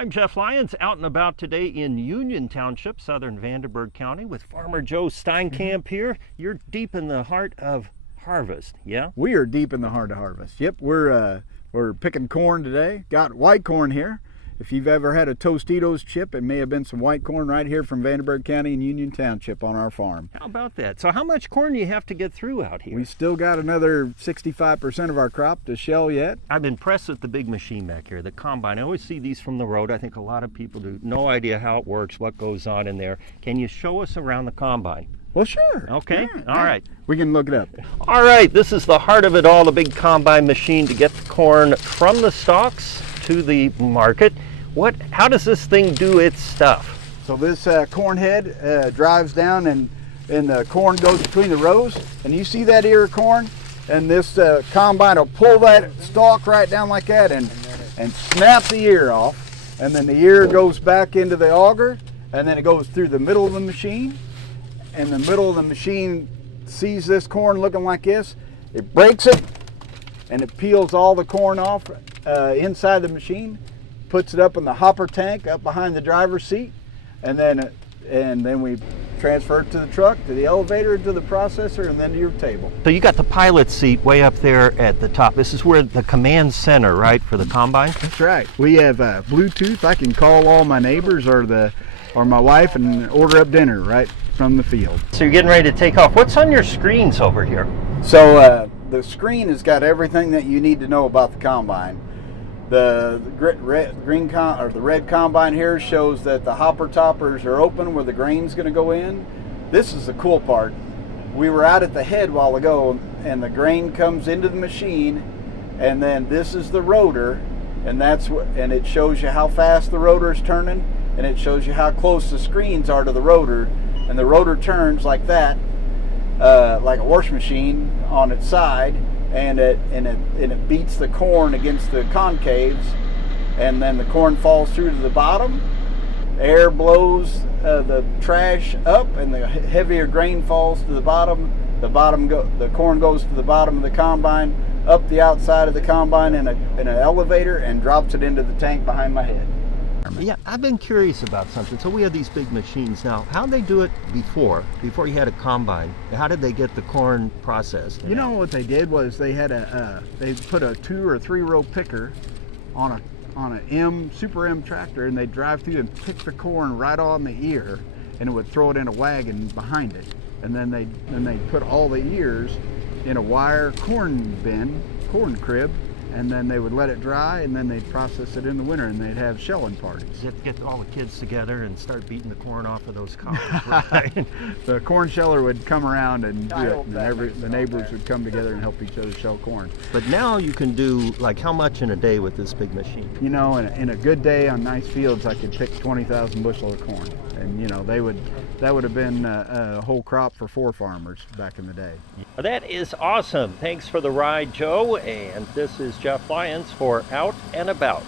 I'm Jeff Lyons, out and about today in Union Township, southern Vanderburgh County, with Farmer Joe Steinkamp here. You're deep in the heart of harvest, yeah? We are deep in the heart of harvest. Yep, we're picking corn today. Got white corn here. If you've ever had a Tostitos chip, it may have been some white corn right here from Vanderburgh County and Union Township on our farm. How about that? So how much corn do you have to get through out here? We still got another 65% of our crop to shell yet. I'm impressed with the big machine back here, the combine. I always see these from the road. I think a lot of people do. No idea how it works, what goes on in there. Can you show us around the combine? Well, sure. Okay, Yeah, all right. We can look it up. All right, this is the heart of it all, the big combine machine to get the corn from the stalks to the market. How does this thing do its stuff? So this corn head drives down and the corn goes between the rows. And you see that ear of corn? And this combine will pull that stalk right down like that and snap the ear off. And then the ear goes back into the auger, and then it goes through the middle of the machine. And the middle of the machine sees this corn looking like this. It breaks it, and it peels all the corn off inside the machine, puts it up in the hopper tank up behind the driver's seat, and then we transfer it to the truck, to the elevator, to the processor, and then to your table. So you got the pilot seat way up there at the top. This is where the command center, right, for the combine? That's right. We have Bluetooth. I can call all my neighbors or my wife and order up dinner right from the field. So you're getting ready to take off. What's on your screens over here? So the screen has got everything that you need to know about the combine. The red combine here shows that the hopper toppers are open where the grain's going to go in. This is the cool part. We were out at the head a while ago, and the grain comes into the machine, and then this is the rotor, and it shows you how fast the rotor is turning, and it shows you how close the screens are to the rotor, and the rotor turns like that, like a washing machine on its side. And it beats the corn against the concaves, and then the corn falls through to the bottom. Air blows the trash up, and the heavier grain falls to the bottom. The corn goes to the bottom of the combine, up the outside of the combine in an elevator, and drops it into the tank behind my head. Yeah, I've been curious about something. So we have these big machines now. How'd they do it before you had a combine? How did they get the corn processed? You know what they did was they had they put a 2 or 3 row picker on a Super M tractor, and they'd drive through and pick the corn right on the ear, and it would throw it in a wagon behind it. And then they'd put all the ears in a wire corn crib, and then they would let it dry, and then they'd process it in the winter, and they'd have shelling parties. You have to get all the kids together and start beating the corn off of those cobs, right? The corn sheller would come around and do it, and the neighbors would come together and help each other shell corn. But now you can do, like, how much in a day with this big machine? You know, in a good day on nice fields, I could pick 20,000 bushel of corn. And, you know, that would have been a whole crop for 4 farmers back in the day. That is awesome. Thanks for the ride, Joe. And this is Jeff Lyons for Out and About.